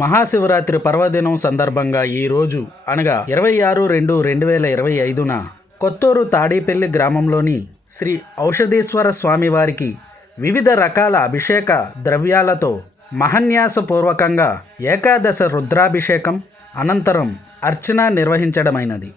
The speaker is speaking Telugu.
మహాశివరాత్రి పర్వదినం సందర్భంగా ఈరోజు అనగా 26/2/2025న కొత్తూరు తాడేపల్లి గ్రామంలోని శ్రీ ఔషధీశ్వర స్వామివారికి వివిధ రకాల అభిషేక ద్రవ్యాలతో మహాన్యాసపూర్వకంగా ఏకాదశ రుద్రాభిషేకం అనంతరం అర్చన నిర్వహించడమైనది.